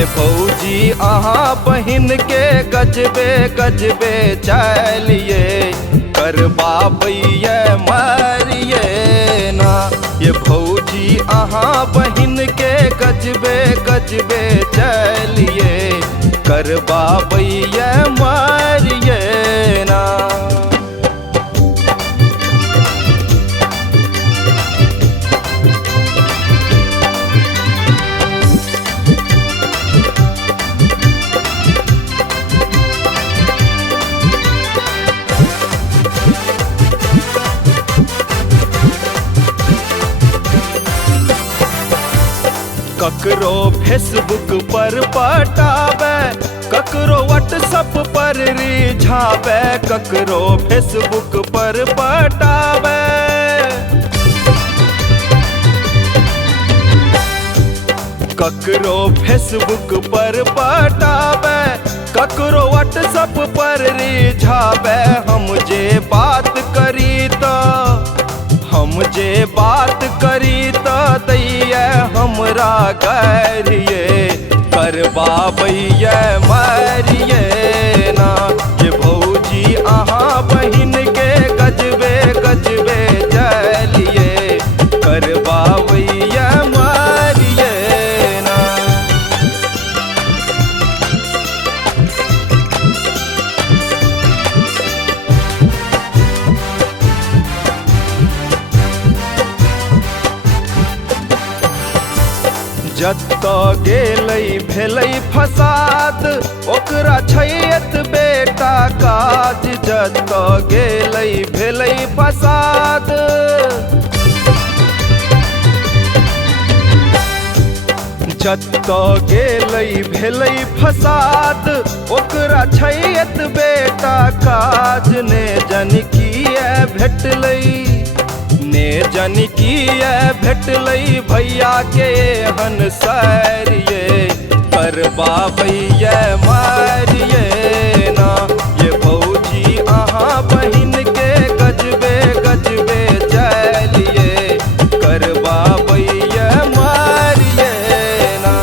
ये भौजी अहाँ बहिन के गजबे गजबे चलिए करबाबैये मारिए ना। ये भौजी अहाँ बहिन के गजबे गजबे चलिए करबाबैये मारिए ना। ककरो फेसबुक पर पटावे, ककरो व्हाट्सएप पर रिझावे, ककरो फेसबुक पर पटावे। ककरो फेसबुक पर पटावे, ककरो व्हाट्सएप पर रिझावे। हम जे बात करी तो दैये हमरा गरिए करबाबैये मारिए ना। ये भौजी अहाँ बहिन के गजबे गजबे चलिए करबाबैये मारिए ना। जत्तो गेलै भेलै फसाद ओकरा छैत बेटा काज। जत्तो गेलै भेलै फसाद, जत्तो गेलै भेलै फसाद ओकरा छैत बेटा काज। ने जनकिए भेटलै भेटलै भैया के हन सारिए करबाबैये मारिए ना। ये भौजी अहाँ बहिन के गजबे गजबे चलिए करबाबैये मारिए ना।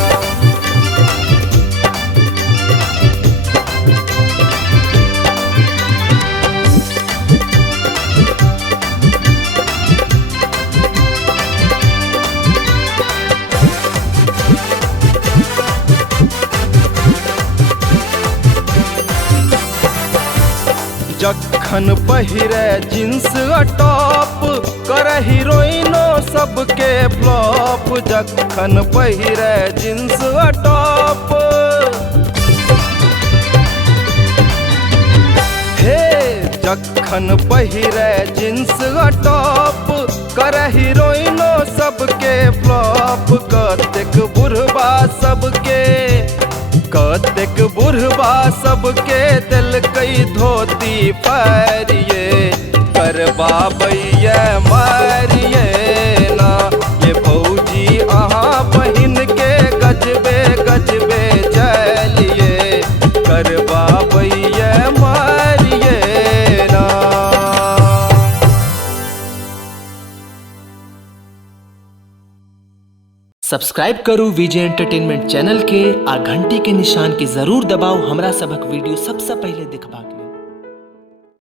जखन पहिरे जींस टॉप कर हीरोइनो सबके फ्लॉप। जखन पहिरे जींस टॉप हे जखन पहिरे जींस टॉप कर हीरोइनो सबके फ्लॉप। कतेक बुढ़बा सबके देलकै धोती फारिए करबाबैये मारिए ना। ये भौजी अहाँ बहिन के गजबे गजबे चलिए करबाबैये मारिए ना। सब्सक्राइब करू विजय एंटरटेनमेंट चैनल के आ घंटी के निशान के जरूर दबाओ हमरा सबक वीडियो सबसे पहले देखबाक लेल।